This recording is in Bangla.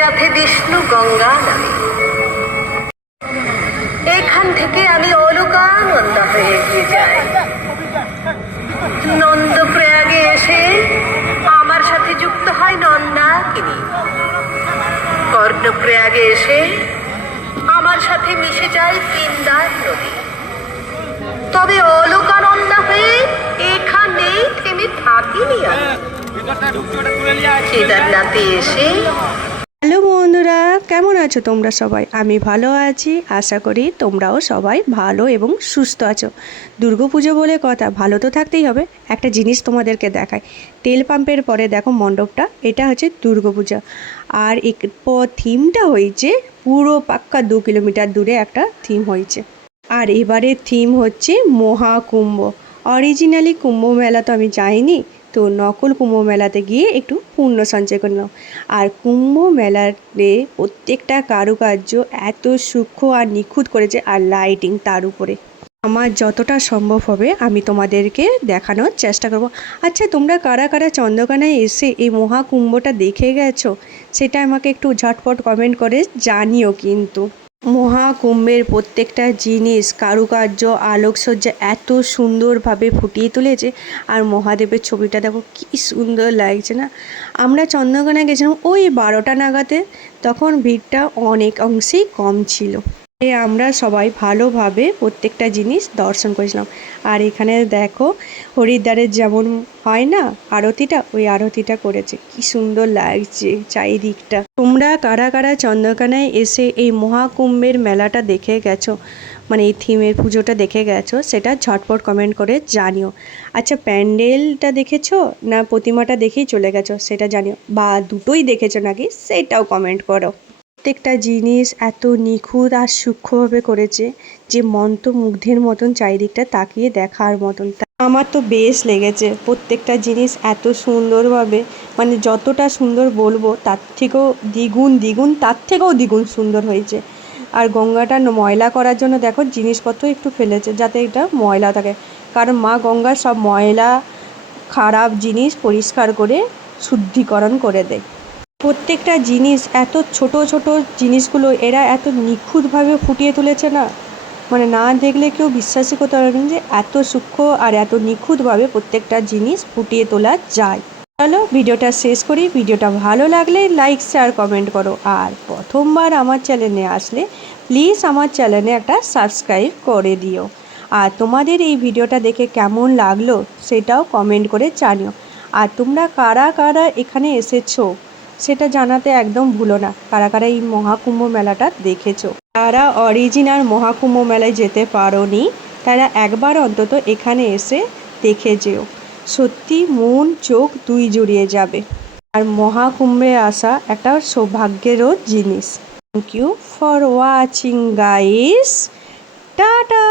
নাভে বিষ্ণু গঙ্গা নামে। এখান থেকে আমি অলকানন্দা হয়ে এগিয়ে যাই। নন্দপ্রয়াগে এসে আমার সাথে যুক্ত হয় নন্দাকিনী। কর্ণপ্রয়াগে এসে আমার সাথে মিশে যায় পিন্দার নদী। তবে অলকানন্দা হয়ে এখানেই থেমে থাকিনি আমি। কেদারনাথে এসে। হ্যালো বন্ধুরা, কেমন আছো তোমরা সবাই? আমি ভালো আছি, আশা করি তোমরাও সবাই ভালো এবং সুস্থ আছো। দুর্গাপুজো বলে কথা, ভালো তো থাকতেই হবে। একটা জিনিস তোমাদেরকে দেখাই, তেল পাম্পের পরে দেখো মণ্ডপটা, এটা হচ্ছে দুর্গাপূজা। আর এরপর থিমটা হয়েছে পুরো পাক্কা 2 কিলোমিটার দূরে একটা থিম হয়েছে। আর এবারের থিম হচ্ছে মহাকুম্ভ। অরিজিনালি কুম্ভ মেলা তো আমি যাইনি, তো নকল কুম্ভ মেলাতে গিয়ে একটু পুণ্য সঞ্চয় করলাম। আর কুম্ভ মেলাতে প্রত্যেকটা কারুকার্য এত সূক্ষ্ম আর নিখুঁত করেছে, আর লাইটিং তার উপরে। আমার যতটা সম্ভব হবে আমি তোমাদেরকে দেখানোর চেষ্টা করব। আচ্ছা, তোমরা কারা কারা চন্দ্রকোনায় এসে এই মহাকুম্ভটা দেখে গেছো, সেটা আমাকে একটু ঝটপট কমেন্ট করে জানিও। কিন্তু মহাকুম্ভের প্রত্যেকটা জিনিস, কারুকার্য, আলোকসজ্জা এত সুন্দরভাবে ফুটিয়ে তুলেছে। আর মহাদেবের ছবিটা দেখো কি সুন্দর লাগছে না। আমরা চন্দ্রকোনায় গেছিলাম ওই 12টা নাগাদে, তখন ভিড়টা অনেক অংশেই কম ছিল। আমরা সবাই ভালোভাবে প্রত্যেকটা জিনিস দর্শন করেছিলাম। আর এখানে দেখো হরিদ্বারের যেমন হয় না আরতিটা, ওই আরতিটা করেছে, কি সুন্দর লাগছে চারিদিকটা। তোমরা কারা কারা চন্দ্রকোনায় এসে এই মহাকুম্ভের মেলাটা দেখে গেছো, মানে এই থিমের পুজোটা দেখে গেছো, সেটা ঝটপট কমেন্ট করে জানিও। আচ্ছা, প্যান্ডেলটা দেখেছো না প্রতিমাটা দেখেই চলে গেছো সেটা জানিও, বা দুটোই দেখেছো নাকি সেটাও কমেন্ট করো। প্রত্যেকটা জিনিস এত নিখুঁত আর সূক্ষ্মভাবে করেছে যে মন্ত্রমুগ্ধের মতন চারিদিকটা তাকিয়ে দেখার মতন। আমার তো বেশ লেগেছে প্রত্যেকটা জিনিস এত সুন্দরভাবে, মানে যতটা সুন্দর বলবো তার থেকেও দ্বিগুণ তার থেকেও দ্বিগুণ সুন্দর হয়েছে। আর গঙ্গাটা ময়লা করার জন্য দেখো জিনিসপত্র একটু ফেলেছে যাতে এটা ময়লা থাকে, কারণ মা গঙ্গার সব ময়লা খারাপ জিনিস পরিষ্কার করে শুদ্ধিকরণ করে দেয়। প্রত্যেকটা জিনিস এত ছোট ছোট জিনিসগুলো এরা এত নিখুঁতভাবে ফুটিয়ে তুলেছে না, মানে না দেখলে কেউ বিশ্বাসই করতে পারবেন যে এত সূক্ষ্ম আর এত নিখুঁতভাবে প্রত্যেকটা জিনিস ফুটিয়ে তোলা যায়। চলো ভিডিওটা শেষ করি। ভিডিওটা ভালো লাগলে লাইক শেয়ার কমেন্ট করো। আর প্রথমবার আমার চ্যানেলে আসলে প্লিজ আমার চ্যানেলে একটা সাবস্ক্রাইব করে দিও। আর তোমাদের এই ভিডিওটা দেখে কেমন লাগলো সেটাও কমেন্ট করে জানিও। আর তোমরা কারা কারা এখানে এসেছো সেটা জানাতে একদম ভুলো না, কারা কারা এই মহাকুম্ভ মেলাটা দেখেছো। তারা অরিজিনাল মহাকুম্ভ মেলায় যেতে পারোনি, তারা একবার অন্তত এখানে এসে দেখে যেও, সত্যি মন চোখ দুই জুড়িয়ে যাবে। আর মহাকুম্ভে আসা একটা সৌভাগ্যেরও জিনিস। Thank you for watching guys, tata.